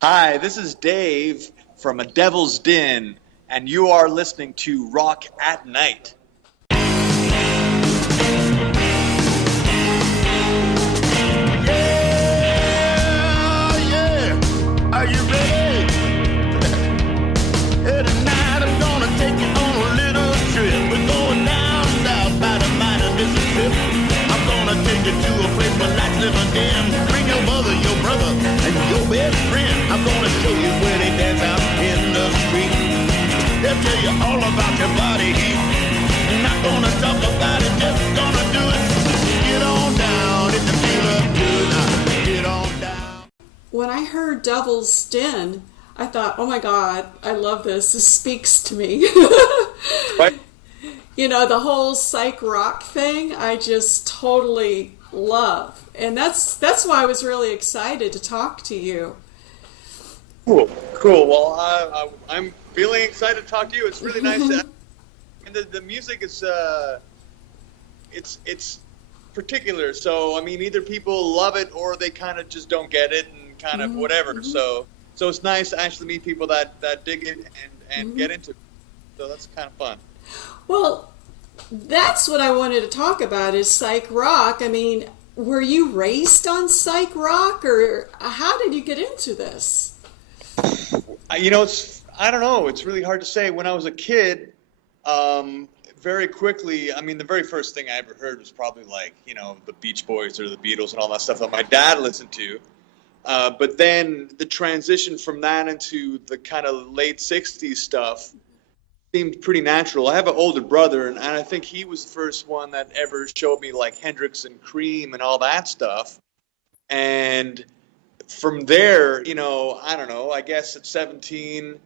Hi, this is Dave from A Devil's Den, and you are listening to Rock at Night. Yeah, are you ready? Hey, tonight I'm gonna take you on a little trip. We're going down south by the mighty Mississippi. I'm gonna take you to a place where lights never dim. Bring your mother, your brother, and your best friend. I'm gonna show you where they dance out in the street. They'll tell you all about your body heat. Not gonna talk about it, just gonna do it. Get on down, if you feel up good. Now, get on down. When I heard Devil's Den, I thought, oh my God, I love this. This speaks to me. Right? You know, the whole psych rock thing, I just totally love. And that's why I was really excited to talk to you. Cool. Well, I'm feeling excited to talk to you. It's really nice. And the music is, it's particular. So, I mean, either people love it or they kind of just don't get it and kind of whatever. So it's nice to actually meet people that dig it and get into it. So that's kind of fun. Well, that's what I wanted to talk about is psych rock. I mean, were you raised on psych rock, or how did you get into this? I don't know. It's really hard to say. When I was a kid, very quickly, I mean, the very first thing I ever heard was probably like, the Beach Boys or the Beatles and all that stuff that my dad listened to. But then the transition from that into the kind of late 60s stuff seemed pretty natural. I have an older brother, and I think he was the first one that ever showed me like Hendrix and Cream and all that stuff. And from there, I don't know, I guess at 17,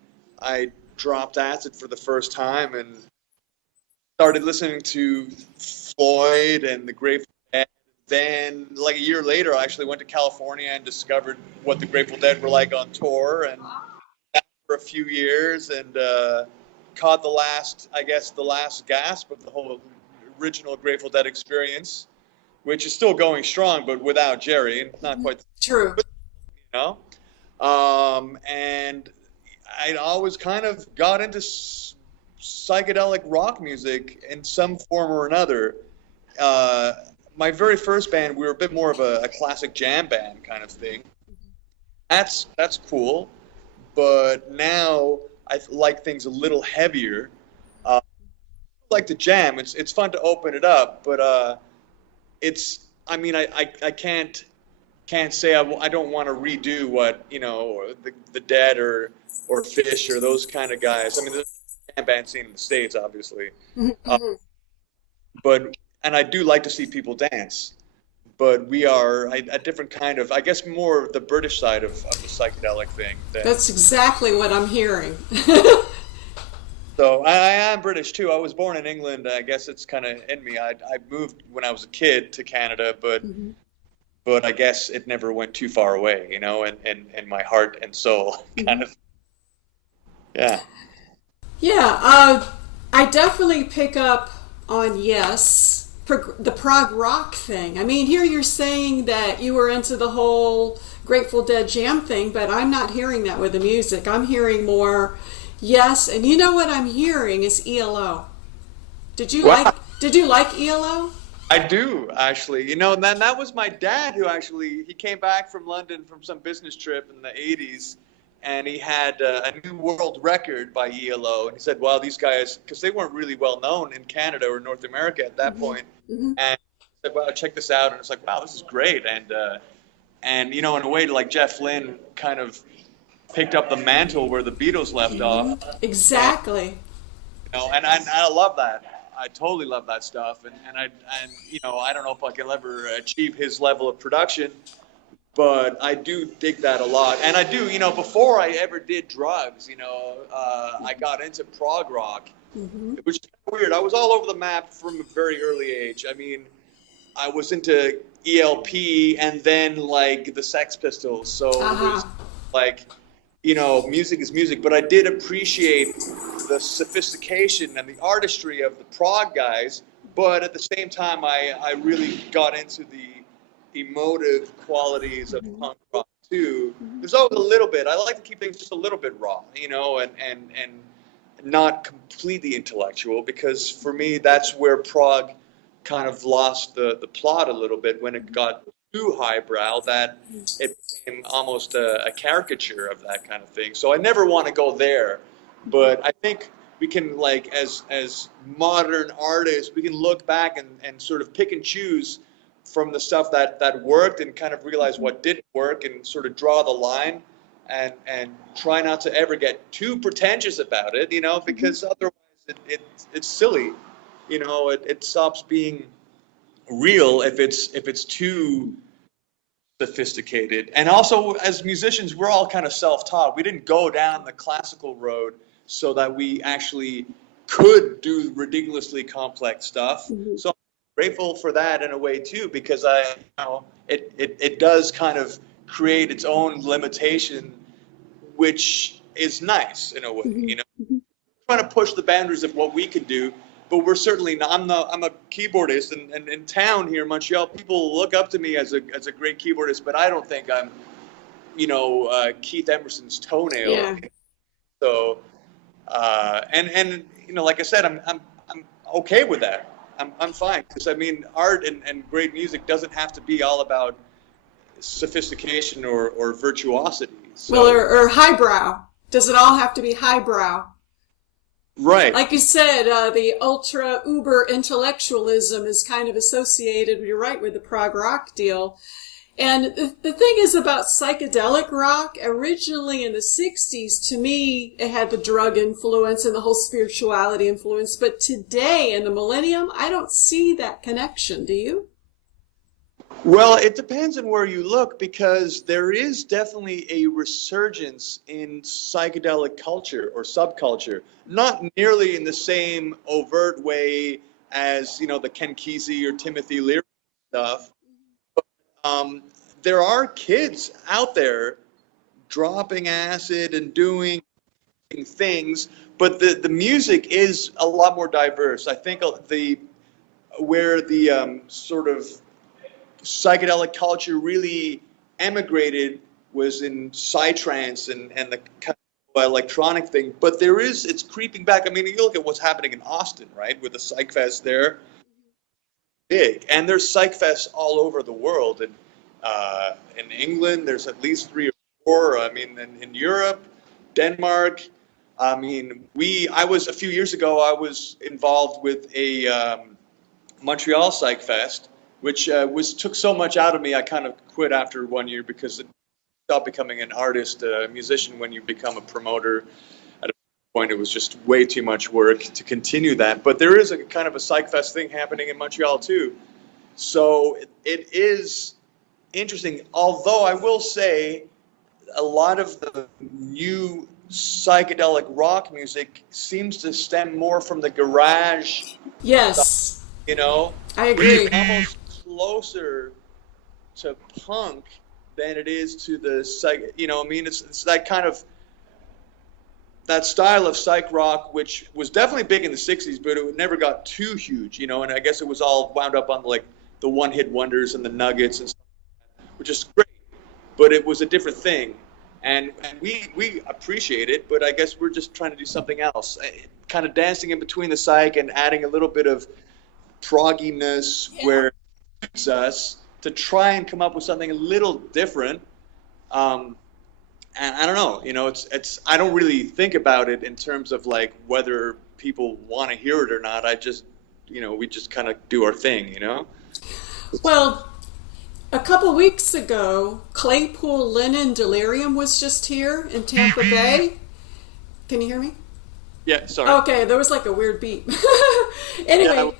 I dropped acid for the first time and started listening to Floyd and the Grateful Dead. Then, like a year later, I actually went to California and discovered what the Grateful Dead were like on tour, and for a few years, and caught the last gasp of the whole original Grateful Dead experience, which is still going strong, but without Jerry, not quite. True. And I always kind of got into psychedelic rock music in some form or another. My very first band, we were a bit more of a classic jam band kind of thing. That's cool, but now I like things a little heavier. I like to jam. It's fun to open it up, but I can't say I don't want to redo what the Dead or Fish or those kind of guys. I mean, there's a jam band scene in the States, obviously, and I do like to see people dance. But we are a different kind of, I guess, more the British side of the psychedelic thing. That's exactly what I'm hearing. So I am British too. I was born in England. I guess it's kind of in me. I moved when I was a kid to Canada, but I guess it never went too far away, in my heart and soul, kind of. Yeah. Yeah, I definitely pick up on the prog rock thing. I mean, here you're saying that you were into the whole Grateful Dead jam thing, but I'm not hearing that with the music. I'm hearing more and you know what I'm hearing is ELO. Did you like ELO? I do, actually. And then that was my dad who he came back from London from some business trip in the 80s, and he had a new world record by ELO. And he said, well, these guys, because they weren't really well known in Canada or North America at that point. And he said, well, check this out. And it's like, wow, this is great. And in a way, like Jeff Lynne kind of picked up the mantle where the Beatles left off. Exactly. And I love that. I totally love that stuff. And I don't know if I can ever achieve his level of production, but I do dig that a lot. And I do, before I ever did drugs, I got into prog rock, which is weird. I was all over the map from a very early age. I mean, I was into ELP and then like the Sex Pistols. So it was like, music is music, but I did appreciate the sophistication and the artistry of the prog guys, but at the same time, I really got into the emotive qualities of punk rock too, there's always a little bit. I like to keep things just a little bit raw, and not completely intellectual, because for me that's where prog kind of lost the plot a little bit when it got too highbrow, that it became almost a caricature of that kind of thing. So I never want to go there, but I think we can, like, as modern artists, we can look back and sort of pick and choose from the stuff that worked and kind of realize what didn't work and sort of draw the line, and try not to ever get too pretentious about it, because otherwise it's silly. It stops being real if it's too sophisticated. And also, as musicians, we're all kind of self-taught. We didn't go down the classical road so that we actually could do ridiculously complex stuff. So I'm grateful for that in a way too, because it does kind of create its own limitation, which is nice in a way. Trying to push the boundaries of what we can do. But we're certainly not. I'm a keyboardist, and in town here in Montreal, people look up to me as a great keyboardist, but I don't think I'm, Keith Emerson's toenail. Yeah. So, and like I said, I'm okay with that. I'm fine, because I mean, art and great music doesn't have to be all about sophistication or virtuosity. So. Well, or highbrow. Does it all have to be highbrow? Right. Like you said, the ultra uber intellectualism is kind of associated, you're right, with the prog rock deal. And the thing is about psychedelic rock, originally in the 60s, to me, it had the drug influence and the whole spirituality influence. But today, in the millennium, I don't see that connection. Do you? Well, it depends on where you look, because there is definitely a resurgence in psychedelic culture or subculture, not nearly in the same overt way as, the Ken Kesey or Timothy Leary stuff. But, there are kids out there dropping acid and doing things, but the music is a lot more diverse. I think where the sort of psychedelic culture really emigrated was in psytrance and the kind of electronic thing, but it's creeping back. I mean, you look at what's happening in Austin, right, with the Psych Fest there, big, and there's Psych Fests all over the world, and in England there's at least 3 or 4. I mean, in Europe, Denmark. I mean, a few years ago I was involved with a Montreal Psych Fest, which took so much out of me, I kind of quit after 1 year, because it stopped becoming an artist, a musician. When you become a promoter, at a point it was just way too much work to continue that. But there is a kind of a Psych Fest thing happening in Montreal too. So it is interesting, although I will say a lot of the new psychedelic rock music seems to stem more from the garage. Yes. Stuff, I agree. It's almost closer to punk than it is to the psych. I mean, it's that kind of that style of psych rock, which was definitely big in the 60s, but it never got too huge, and I guess it was all wound up on like the one-hit wonders and the Nuggets and stuff, which is great, but it was a different thing, and we appreciate it, but I guess we're just trying to do something else, kind of dancing in between the psych and adding a little bit of progginess where it suits us, to try and come up with something a little different. And I don't know, it's I don't really think about it in terms of like whether people want to hear it or not. I just, we just kind of do our thing, Well, a couple weeks ago, Claypool Lennon Delirium was just here in Tampa Bay. Can you hear me? Yeah, sorry. Okay, there was like a weird beep. Anyway,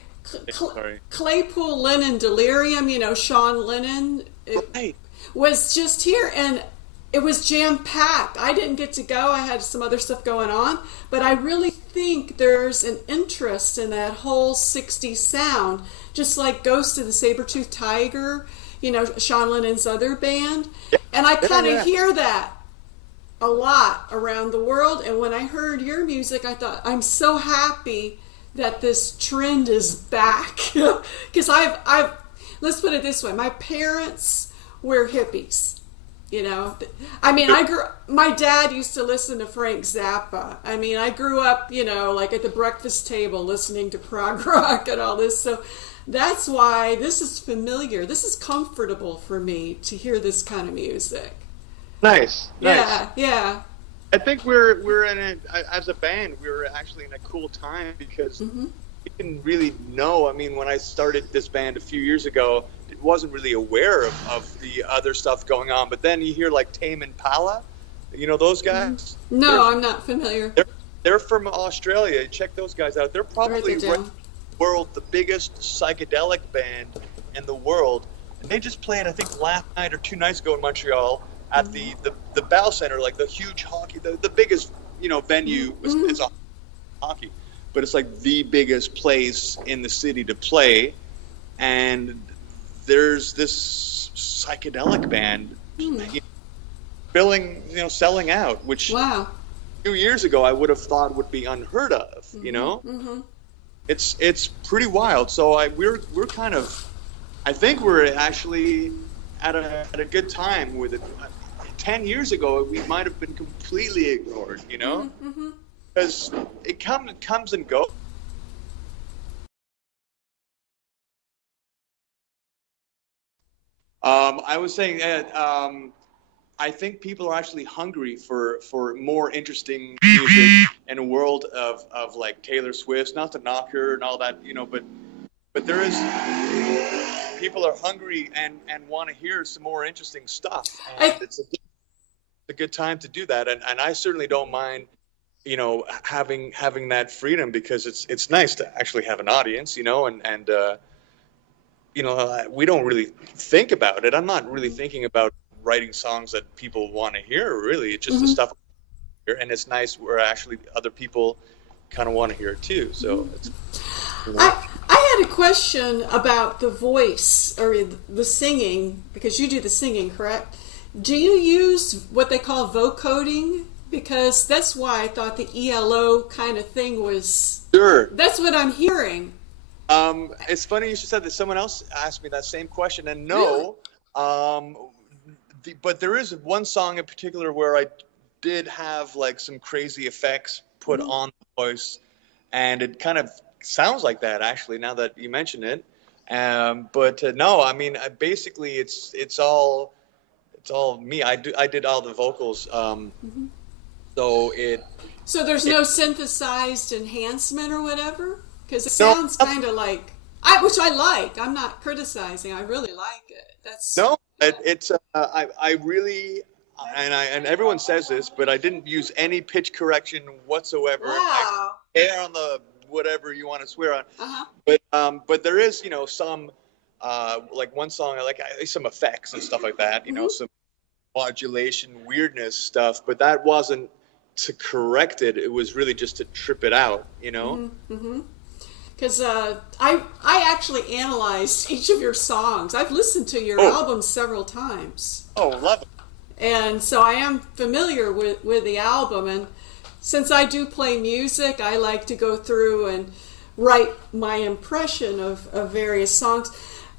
sorry. Claypool Lennon Delirium, Sean Lennon, was just here, and it was jam-packed. I didn't get to go. I had some other stuff going on, but I really think there's an interest in that whole 60s sound, just like Ghost of the Saber-Toothed Tiger, Sean Lennon's other band. And I kind of hear that a lot around the world, and when I heard your music, I thought, I'm so happy that this trend is back. Because I've let's put it this way, my parents were hippies. You know, I mean, my dad used to listen to Frank Zappa. I mean, I grew up, you know, like at the breakfast table listening to prog rock and all this. So that's why this is familiar. This is comfortable for me to hear this kind of music. Nice. Yeah, yeah. I think we're in a, as a band, we were actually in a cool time because we didn't really know. I mean, when I started this band a few years ago, it wasn't really aware of the other stuff going on. But then you hear like Tame Impala, you know those guys? No, I'm not familiar. They're from Australia. Check those guys out. They're probably the biggest psychedelic band in the world. And they just played, I think, last night or 2 nights ago in Montreal at the Bell Center, like the huge hockey, the biggest, you know, venue. It's a hockey, but it's like the biggest place in the city to play. And there's this psychedelic band selling out, which wow. 2 years ago I would have thought would be unheard of. You know, it's pretty wild. So we're kind of, I think we're actually at a good time with it. 10 years ago, we might have been completely ignored, you know, because it comes and goes. I was saying that I think people are actually hungry for more interesting music in a world of like Taylor Swift, not to knock her and all that, you know, but there is, people are hungry and want to hear some more interesting stuff. And it's a good time to do that. And I certainly don't mind, you know, having that freedom, because it's nice to actually have an audience, you know, and you know, we don't really think about it. I'm not really thinking about writing songs that people want to hear, really. It's just the stuff here, and it's nice where actually other people kind of want to hear it too. So it's, you know. I had a question about the voice or the singing, because you do the singing, correct? Do you use what they call vocoding? Because that's why I thought the ELO kind of thing was... Sure. That's what I'm hearing. It's funny you should say that. Someone else asked me that same question, and no, but there is one song in particular where I did have like some crazy effects put on the voice, and it kind of sounds like that actually now that you mention it. But no, I mean, basically it's all me. I did all the vocals. So there's no synthesized enhancement or whatever? Because it sounds kind of like, which I like. I'm not criticizing. I really like it. I really, and everyone says this, but I didn't use any pitch correction whatsoever. Wow. Hair on the whatever you want to swear on. But there is, you know, some like one song I like some effects and stuff like that. You know, some modulation weirdness stuff, but that wasn't to correct it. It was really just to trip it out. You know. Because I actually analyzed each of your songs. I've listened to your album several times. Oh, love it. And so I am familiar with the album. And since I do play music, I like to go through and write my impression of various songs.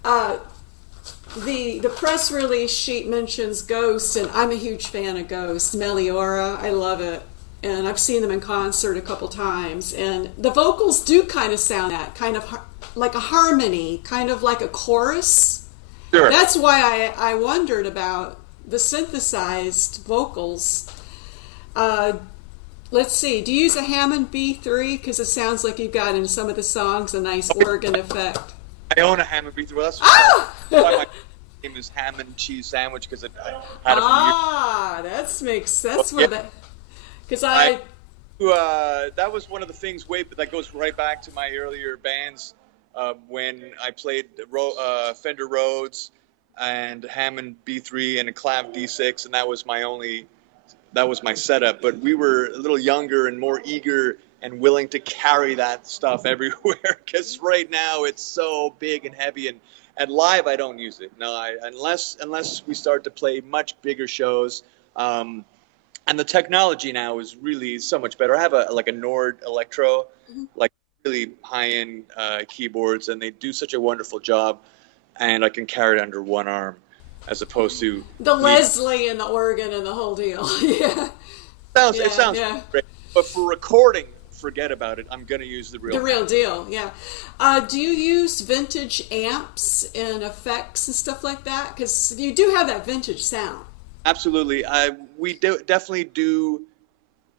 The press release sheet mentions Ghost, and I'm a huge fan of Ghost. Meliora, I love it. And I've seen them in concert a couple times. And the vocals do kind of sound that, kind of like a harmony, kind of like a chorus. Sure. That's why I wondered about the synthesized vocals. Let's see, do you use a Hammond B3? Because it sounds like you've got in some of the songs a nice organ effect. I own a Hammond B3. Well, that's why my name is Hammond Cheese Sandwich, because I had it from that makes sense. Where that... Because that was one of the things that goes right back to my earlier bands when I played Fender Rhodes and Hammond B3 and a Clav D6, and that was my setup. But we were a little younger and more eager and willing to carry that stuff everywhere, because right now it's so big and heavy, and live I don't use it. No, unless we start to play much bigger shows. And the technology now is really so much better. I have a Nord Electro, like really high-end keyboards, and they do such a wonderful job, and I can carry it under one arm. as opposed to The me. Leslie and the organ and the whole deal. Yeah. It sounds Yeah. great, but for recording, forget about it. I'm gonna use the real. The real deal, yeah. Do you use vintage amps and effects and stuff like that? Because you do have that vintage sound. Absolutely. Definitely do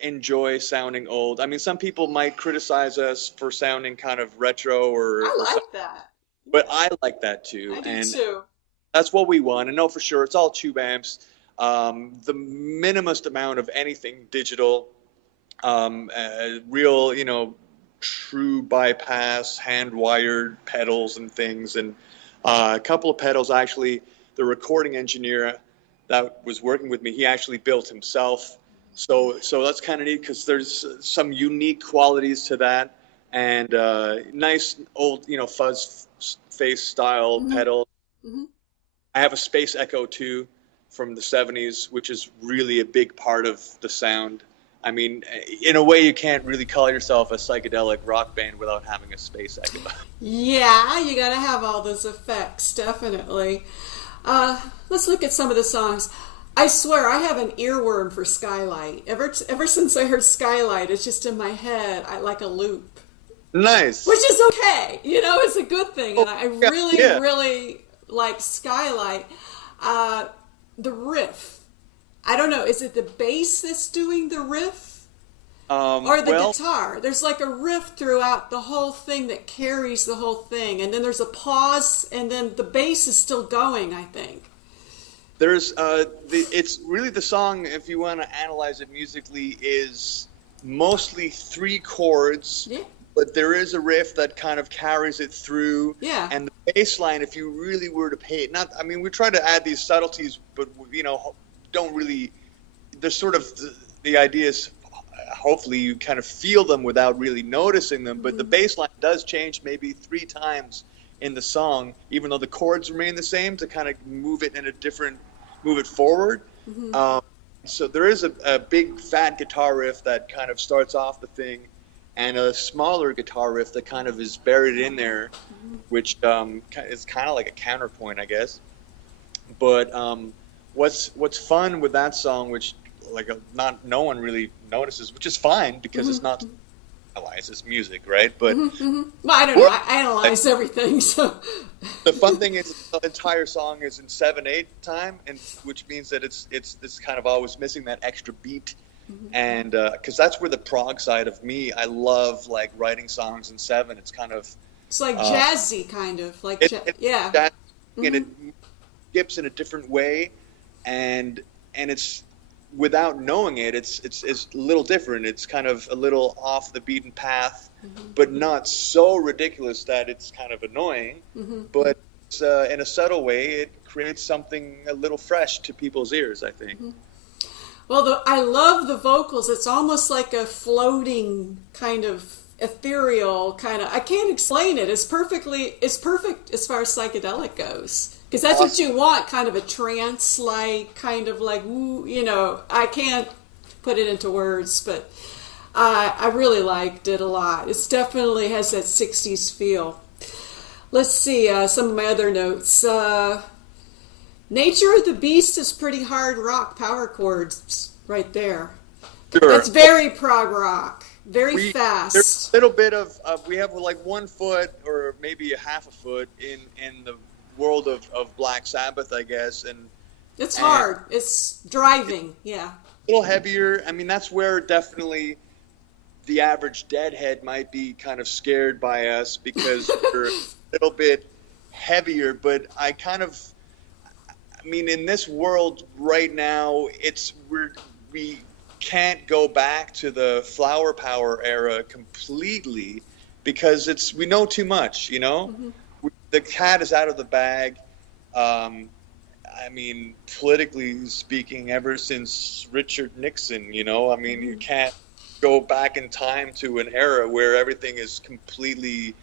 enjoy sounding old. I mean, some people might criticize us for sounding kind of retro I or like that. but I like that too. I do And too. that's what we want. And no, for sure, it's all tube amps. The minimest amount of anything digital, real, true bypass, hand wired pedals and things. And a couple of pedals, actually, the recording engineer that was working with me, he actually built himself. So that's kind of neat because there's some unique qualities to that, and nice old, fuzz face style pedal. Mm-hmm. I have a Space Echo too from the 70s, which is really a big part of the sound. I mean, in a way, you can't really call yourself a psychedelic rock band without having a Space Echo. Yeah, you got to have all those effects, definitely. Let's look at some of the songs. I swear, I have an earworm for Skylight. Ever since I heard Skylight, it's just in my head, like a loop. Nice. Which is okay. It's a good thing. And I really, really like Skylight. The riff. I don't know. Is it the bass that's doing the riff? Or the guitar? There's like a riff throughout the whole thing that carries the whole thing. And then there's a pause, and then the bass is still going, I think. There's it's really the song, if you want to analyze it musically, is mostly 3 chords. Yeah. But there is a riff that kind of carries it through. Yeah. And the bass line, if you really were to pay it, we try to add these subtleties, but, don't really, there's sort of, the idea is, hopefully you kind of feel them without really noticing them, but the bass line does change maybe 3 times in the song, even though the chords remain the same, to kind of move it forward. So there is a big fat guitar riff that kind of starts off the thing, and a smaller guitar riff that kind of is buried in there, which is kind of like a counterpoint, I guess. But what's fun with that song, which no one really notices, which is fine because it's not analyzed, it's music, right? But Well, I don't know. I analyze everything, so the fun thing is the entire song is in 7/8 time, and which means that it's kind of always missing that extra beat. And because that's where the prog side of me, I love like writing songs in 7. It's kind of it's like jazzy, kind of like yeah. Jazz, and it skips in a different way, and it's without knowing it, it's a little different. It's kind of a little off the beaten path, but not so ridiculous that it's kind of annoying. But it's, in a subtle way, it creates something a little fresh to people's ears, I think. Well, I love the vocals. It's almost like a floating kind of ethereal kind of. I can't explain it. It's perfect as far as psychedelic goes. Because that's what you want, kind of a trance-like, kind of like, I can't put it into words, but I really liked it a lot. It definitely has that 60s feel. Let's see, some of my other notes. Nature of the Beast is pretty hard rock power chords right there. Sure. That's very prog rock, very fast. There's a little bit of we have like 1 foot or maybe a half a foot in the world of Black Sabbath, I guess, and it's hard. It's driving, yeah. A little heavier. I mean, that's where definitely the average deadhead might be kind of scared by us because we're a little bit heavier. But in this world right now, we can't go back to the flower power era completely because we know too much, The cat is out of the bag. Politically speaking, ever since Richard Nixon, you can't go back in time to an era where everything is completely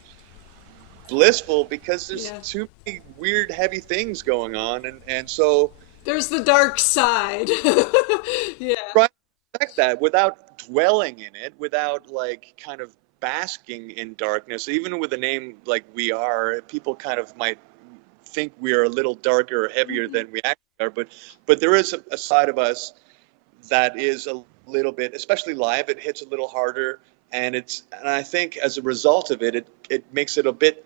blissful because there's too many weird, heavy things going on. And so there's the dark side. Yeah. Try to respect that without dwelling in it, without like kind of basking in darkness. Even with a name like We Are, people kind of might think we are a little darker or heavier than we actually are. But there is a side of us that is a little bit, especially live, it hits a little harder, and I think as a result of it, it makes it a bit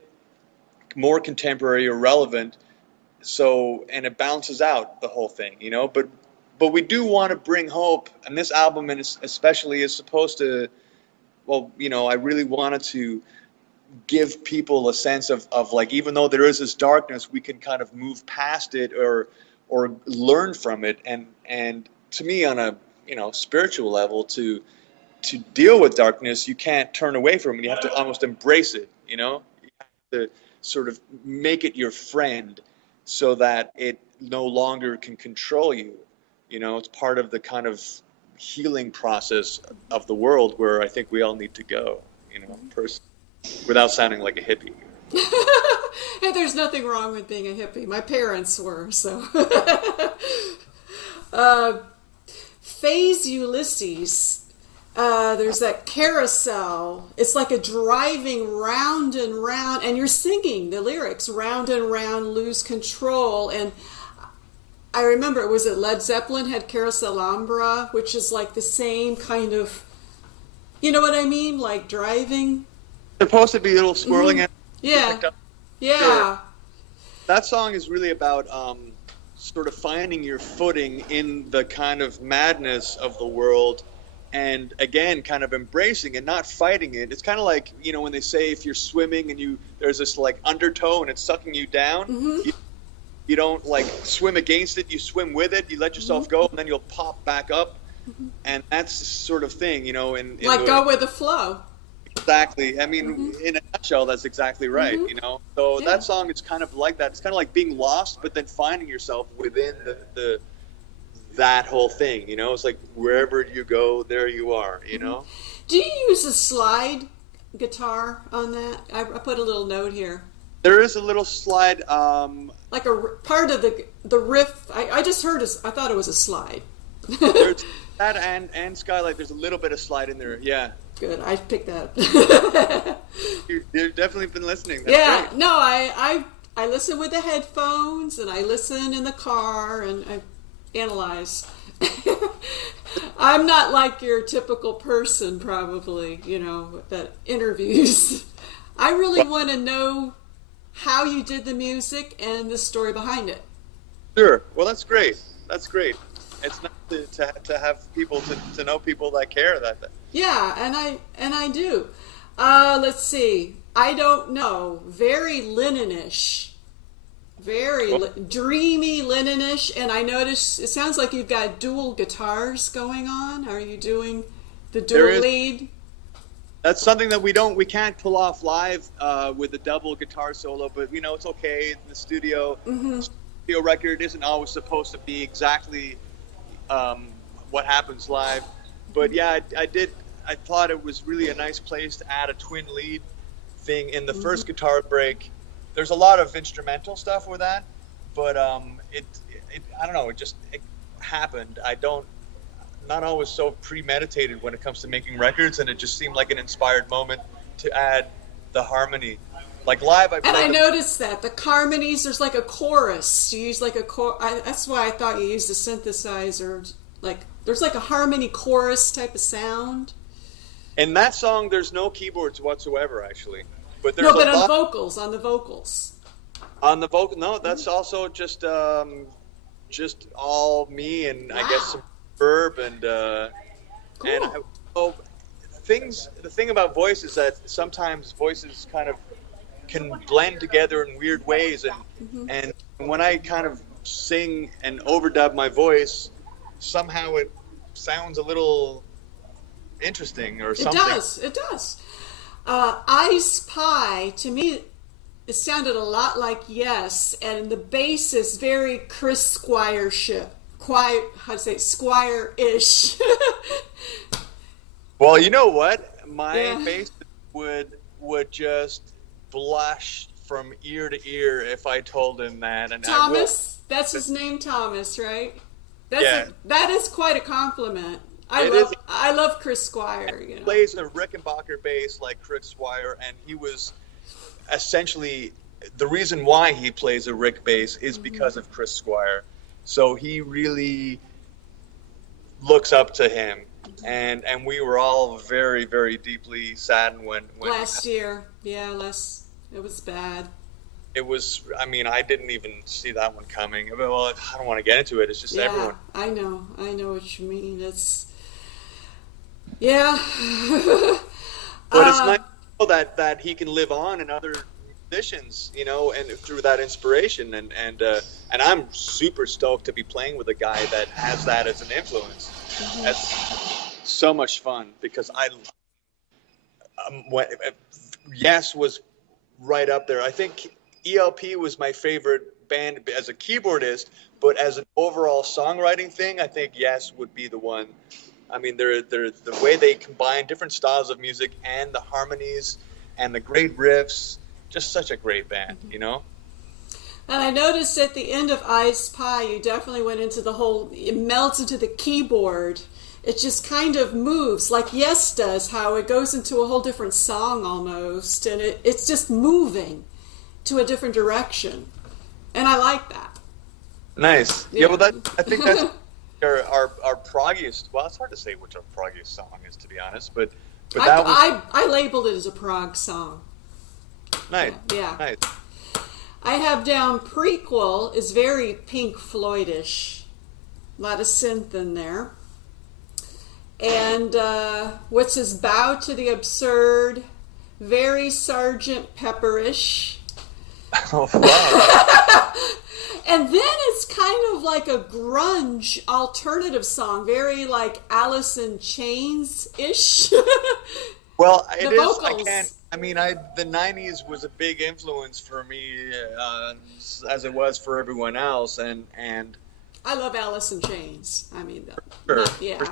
more contemporary or relevant. So, and it balances out the whole thing, you know. But we do want to bring hope, and this album, and especially, is supposed to. Well, you know, I really wanted to give people a sense of like, even though there is this darkness, we can kind of move past it or learn from it. And to me, on a, you know, spiritual level, to deal with darkness, you can't turn away from it. You have to almost embrace it, you know. You have to sort of make it your friend so that it no longer can control you. You know, it's part of the kind of healing process of the world where I think we all need to go, you know, without sounding like a hippie. Hey, there's nothing wrong with being a hippie. My parents were, so. Phase Ulysses, there's that carousel. It's like a driving round and round, and you're singing the lyrics, round and round, lose control. And I remember, was it Led Zeppelin had Carousel Ambra, which is like the same kind of, you know what I mean? Like driving. Supposed to be a little swirling. Yeah. Yeah. Sure. That song is really about sort of finding your footing in the kind of madness of the world, and again, kind of embracing and not fighting it. It's kind of like, you know, when they say if you're swimming and there's this like undertow and it's sucking you down, you don't like swim against it, you swim with it, you let yourself go, and then you'll pop back up. And that's the sort of thing, you know, go with the flow. Exactly. I mean, in a nutshell, that's exactly right, you know. So that song is kind of like that. It's kind of like being lost, but then finding yourself within that whole thing, you know. It's like wherever you go, there you are, you know. Do you use a slide guitar on that? I put a little note here. There is a little slide. Like a part of the riff. I just heard I thought it was a slide. There's that and Skylight. There's a little bit of slide in there. Yeah. Good. I picked that up. You've definitely been listening. That's great. No, I listen with the headphones, and I listen in the car, and I analyze. I'm not like your typical person, probably, you know, that interviews. I really want to know how you did the music and the story behind it. Sure. Well, that's great. That's great. It's nice to have people to know people that care that. Yeah, and I do. Let's see. I don't know. Very linen-ish. Very dreamy linen-ish. And I noticed it sounds like you've got dual guitars going on. Are you doing the dual lead? That's something that we can't pull off live with a double guitar solo, but you know, it's okay. In the studio, studio record isn't always supposed to be exactly what happens live. But yeah, I thought it was really a nice place to add a twin lead thing in the first guitar break. There's a lot of instrumental stuff with that, but it I don't know, it happened. Not always so premeditated when it comes to making records, and it just seemed like an inspired moment to add the harmony. Like live, I noticed that the harmonies, there's like a chorus. You use like a that's why I thought you used a synthesizer. Like there's like a harmony chorus type of sound. In that song, there's no keyboards whatsoever, actually. But there's on the vocals. On the vocal, no, that's also just all me and I guess some verb and cool. The thing about voice is that sometimes voices kind of can blend together in weird ways, and when I kind of sing and overdub my voice, somehow it sounds a little interesting or something. It does. Ice Pie, to me, it sounded a lot like Yes, and the bass is very Chris Squire-ish. Well, you know what? My bass would just blush from ear to ear if I told him that. And Thomas? That's his name, Thomas, right? That is quite a compliment. I love Chris Squire. He plays a Rickenbacker bass like Chris Squire, and he was essentially the reason why he plays a Rick bass is because of Chris Squire. So he really looks up to him, and we were all very, very deeply saddened when last year. Yeah, it was bad. It was. I mean, I didn't even see that one coming. Well, I don't want to get into it. It's just everyone. I know what you mean. It's yeah. But it's nice to know that he can live on in other musicians, you know, and through that inspiration, and I'm super stoked to be playing with a guy that has that as an influence. That's so much fun because Yes was right up there. I think ELP was my favorite band as a keyboardist, but as an overall songwriting thing, I think Yes would be the one. I mean, they're the way they combine different styles of music and the harmonies and the great riffs. Just such a great band, you know? And I noticed at the end of Ice Pie, you definitely went into it melts into the keyboard. It just kind of moves like Yes does, how it goes into a whole different song almost. And it's just moving to a different direction. And I like that. Nice. Yeah, well, I think that's our proggiest. Well, it's hard to say which our proggiest song is, to be honest. But I labeled it as a prog song. Nice. Yeah. Nice. I have down Prequel is very Pink Floydish. A lot of synth in there. And what's his Bow to the Absurd? Very Sergeant Pepperish. Oh, wow. And then it's kind of like a grunge alternative song, very like Alice in Chains-ish. Well, it is. Vocals. The 90s was a big influence for me, as it was for everyone else, and I love Alice in Chains. I mean, for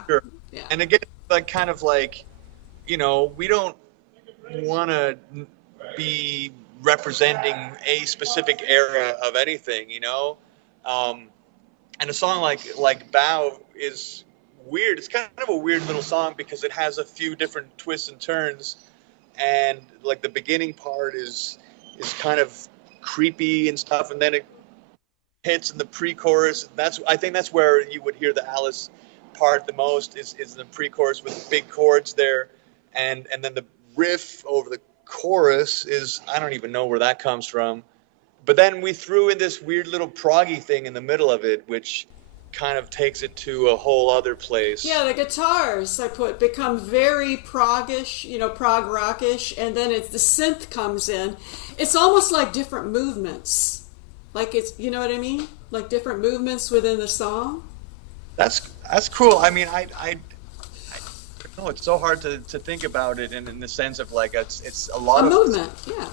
sure. Yeah. And again, like kind of like, you know, we don't want to be representing a specific era of anything, you know, and a song like Bow is weird. It's kind of a weird little song because it has a few different twists and turns. And like the beginning part is kind of creepy and stuff, and then it hits in the pre-chorus. I think that's where you would hear the Alice part the most is the pre-chorus with big chords there, and then the riff over the chorus is, I don't even know where that comes from. But then we threw in this weird little proggy thing in the middle of it, which kind of takes it to a whole other place. Yeah, the guitars become very proggish, you know, prog rockish, and then the synth comes in. It's almost like different movements. Like it's, you know what I mean? Like different movements within the song. That's cool. I mean, I know it's so hard to think about it in the sense of like it's a lot of movement. Yeah.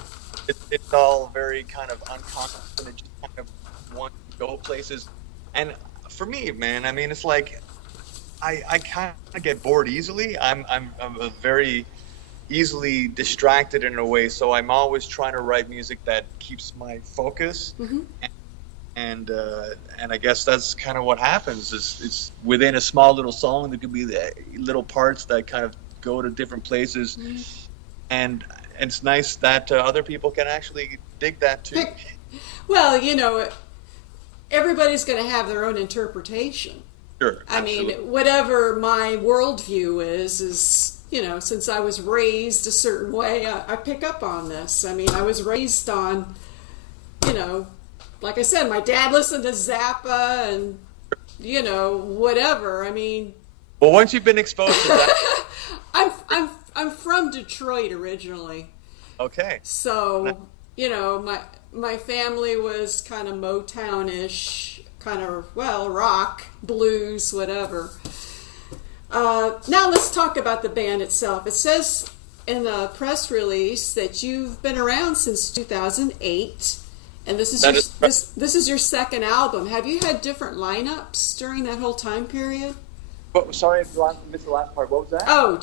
It's all very kind of unconscious, and it just kind of wants to go places. And for me, man, I mean, it's like I kind of get bored easily. I'm a very easily distracted in a way, so I'm always trying to write music that keeps my focus. Mm-hmm. And I guess that's kind of what happens. It's within a small little song, there could be the little parts that kind of go to different places, Mm-hmm. and it's nice that other people can actually dig that too. Well, you know, everybody's going to have their own interpretation. Sure. I mean, whatever my worldview is, you know, since I was raised a certain way, I pick up on this. I mean, I was raised on, you know, like I said, my dad listened to Zappa and, you know, whatever. I mean, well, once you've been exposed to that, I'm from Detroit originally. okay. So, you know, my family was kind of Motown-ish, kind of, well, rock, blues, whatever. Now let's talk about the band itself. It says in the press release that you've been around since 2008, and this is your second album. Have you had different lineups during that whole time period? Oh, sorry, I missed the last part. What was that? Oh,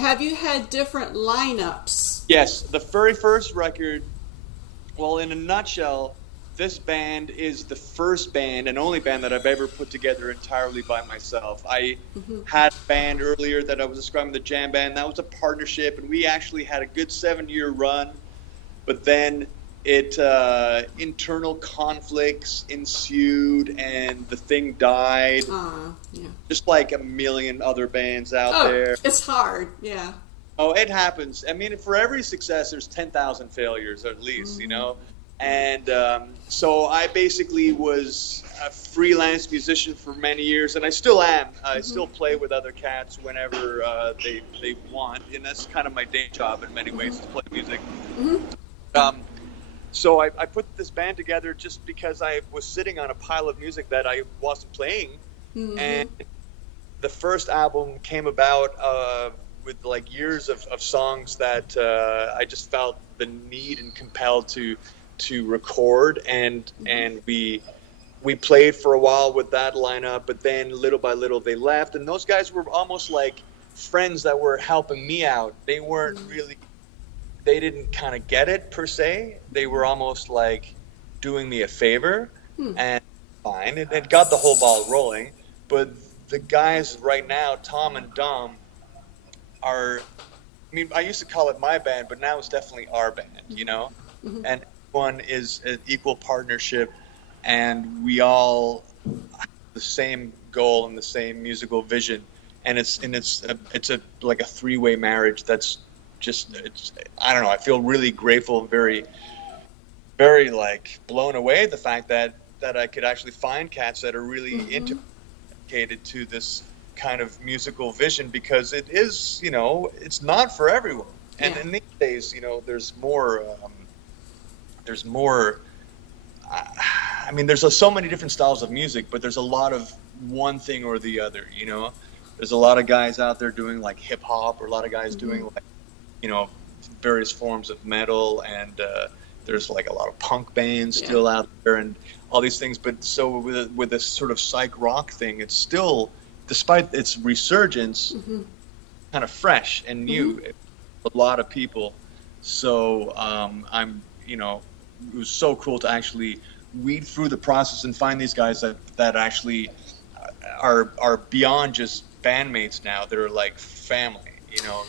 have you had different lineups? Yes, the very first record. Well, in a nutshell, this band is the first band and only band that I've ever put together entirely by myself. I had a band earlier that I was describing, the jam band. That was a partnership, and we actually had a good 7-year run. But then internal conflicts ensued, and the thing died. Yeah. Just like a million other bands out Oh, there. it's hard. Yeah. Oh, it happens. I mean, for every success, there's 10,000 failures at least, you know? And so I basically was a freelance musician for many years, and I still am. I still play with other cats whenever they want, and that's kind of my day job in many ways, is play music. So I put this band together just because I was sitting on a pile of music that I wasn't playing, and the first album came about with like years of songs that I just felt the need and compelled to record, and we played for a while with that lineup, but then little by little they left, and those guys were almost like friends that were helping me out. They weren't really, they didn't kind of get it per se. They were almost like doing me a favor, and fine, it got the whole ball rolling. But the guys right now, Tom and Dom, are, I mean, I used to call it my band, but now it's definitely our band, you know? And one is an equal partnership, and we all have the same goal and the same musical vision, and it's like a three-way marriage that's just, I don't know, I feel really grateful and very, very like blown away the fact that I could actually find cats that are really dedicated to this kind of musical vision, because it is, you know, it's not for everyone. And in these days, you know, there's more I mean, there's so many different styles of music, but there's a lot of one thing or the other, you know. There's a lot of guys out there doing like hip hop, or a lot of guys doing like, you know, various forms of metal, and there's like a lot of punk bands still out there and all these things. But so with this sort of psych rock thing, it's still, despite its resurgence, kind of fresh and new. A lot of people. So I'm, you know, it was so cool to actually weed through the process and find these guys that actually are beyond just bandmates now. They're like family, you know.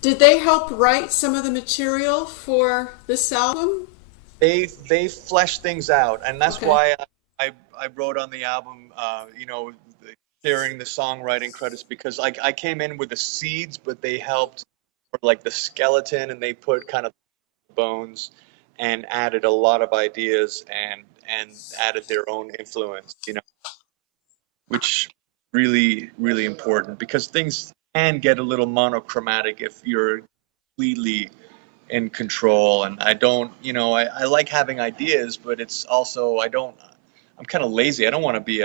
Did they help write some of the material for this album? They fleshed things out, and that's why I wrote on the album, you know, sharing the songwriting credits, because I came in with the seeds, but they helped for like the skeleton, and they put kind of bones and added a lot of ideas and added their own influence, you know, which really, really important, because things can get a little monochromatic if you're completely in control. And I don't, you know, I like having ideas, but it's also, I'm kind of lazy. I don't want to be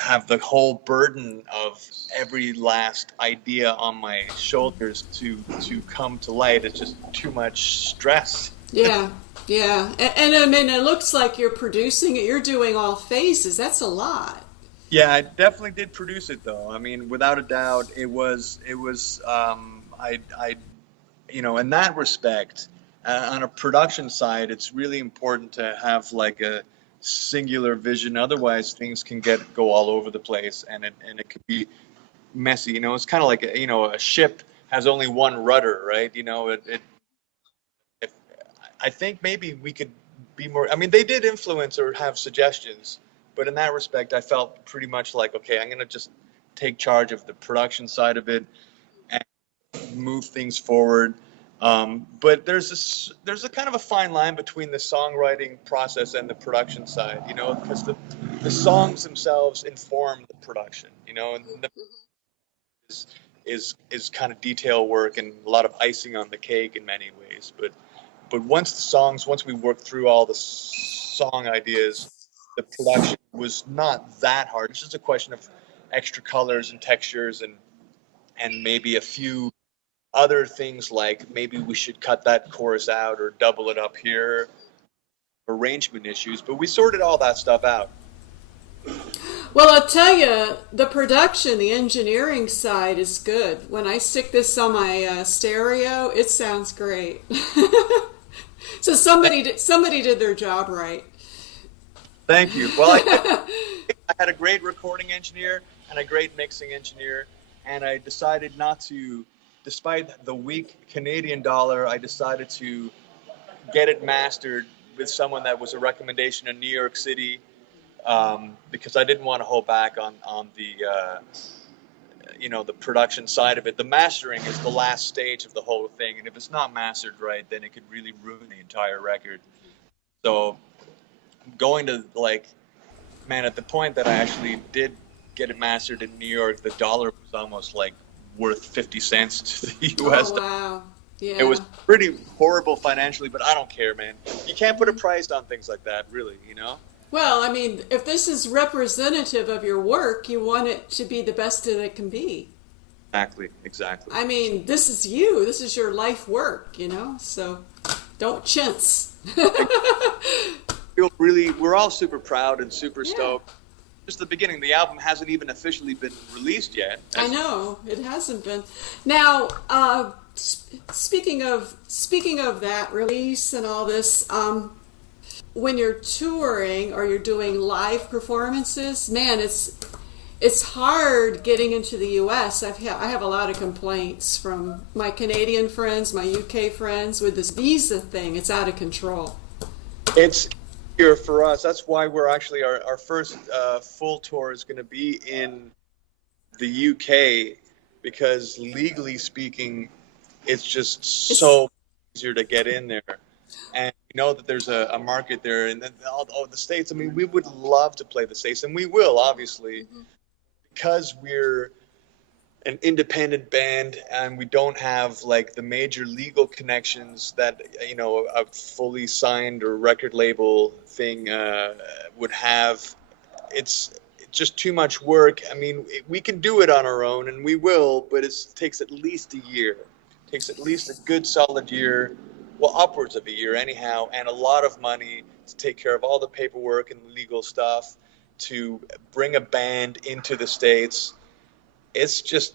have the whole burden of every last idea on my shoulders to come to light. It's just too much stress. Yeah. And I mean, it looks like you're producing it. You're doing all phases. That's a lot. Yeah, I definitely did produce it, though. I mean, without a doubt, it was. I you know, in that respect, on a production side, it's really important to have like a singular vision. Otherwise, things can go all over the place, and it could be messy. You know, it's kind of like you know, a ship has only one rudder, right? You know, I think maybe we could be more. I mean, they did influence or have suggestions, but in that respect, I felt pretty much like, okay, I'm gonna just take charge of the production side of it and move things forward. But there's a kind of a fine line between the songwriting process and the production side, you know, because the songs themselves inform the production, you know, and is kind of detail work and a lot of icing on the cake in many ways. But once we worked through all the song ideas, the production was not that hard. It's just a question of extra colors and textures and maybe a few other things, like maybe we should cut that chorus out or double it up here, arrangement issues, but we sorted all that stuff out. Well, I'll tell you, the production, the engineering side is good. When I stick this on my stereo, it sounds great. So somebody did their job right. Thank you. Well, I had a great recording engineer and a great mixing engineer, and I decided not to, despite the weak Canadian dollar, I decided to get it mastered with someone that was a recommendation in New York City, because I didn't want to hold back on the the production side of it. The mastering is the last stage of the whole thing, and if it's not mastered right, then it could really ruin the entire record. So going to at the point that I actually did get it mastered in New York, the dollar was almost like worth 50 cents to the US. Oh, wow. Yeah. It was pretty horrible financially, but I don't care, man. You can't put a price on things like that, really, Well, I mean, if this is representative of your work, you want it to be the best that it can be. Exactly. I mean, this is you. This is your life work, so don't chintz. We're all super proud and super stoked. Just the beginning. The album hasn't even officially been released yet. I know, it hasn't been. Now, speaking of that release and all this, when you're touring or you're doing live performances, man, it's hard getting into the U.S. I have a lot of complaints from my Canadian friends, my UK friends with this visa thing. It's out of control. It's here for us. That's why we're actually our first full tour is going to be in the UK, because legally speaking, it's just so easier to get in there. And we know that there's a market there, and then all the States. I mean, we would love to play the States, and we will, obviously, because we're an independent band and we don't have like the major legal connections that a fully signed or record label thing would have. It's just too much work. I mean, we can do it on our own, and we will, but it takes at least a year. It takes at least a good solid year, well, upwards of a year anyhow, and a lot of money to take care of all the paperwork and legal stuff to bring a band into the States. It's just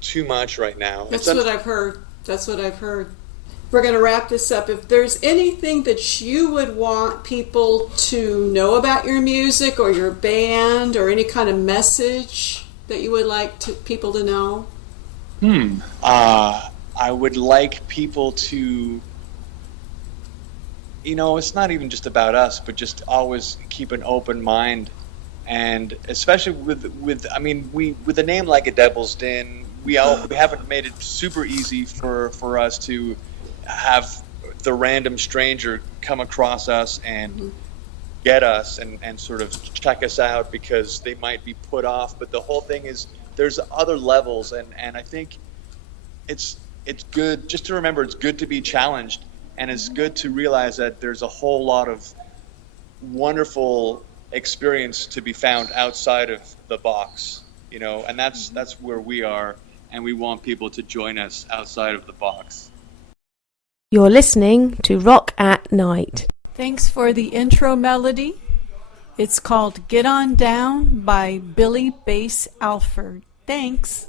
too much right now. That's what I've heard. We're going to wrap this up. If there's anything that you would want people to know about your music or your band, or any kind of message that you would like people to know? I would like people to, it's not even just about us, but just always keep an open mind. And especially with a name like A Devil's Den, we haven't made it super easy for us to have the random stranger come across us and get us and sort of check us out because they might be put off. But the whole thing is there's other levels, and I think it's good just to remember it's good to be challenged, and it's good to realize that there's a whole lot of wonderful experience to be found outside of the box, and that's where we are, and we want people to join us outside of the box. You're listening to Rock at Night. Thanks for the intro melody. It's called Get On Down by Billy Bass Alford. Thanks.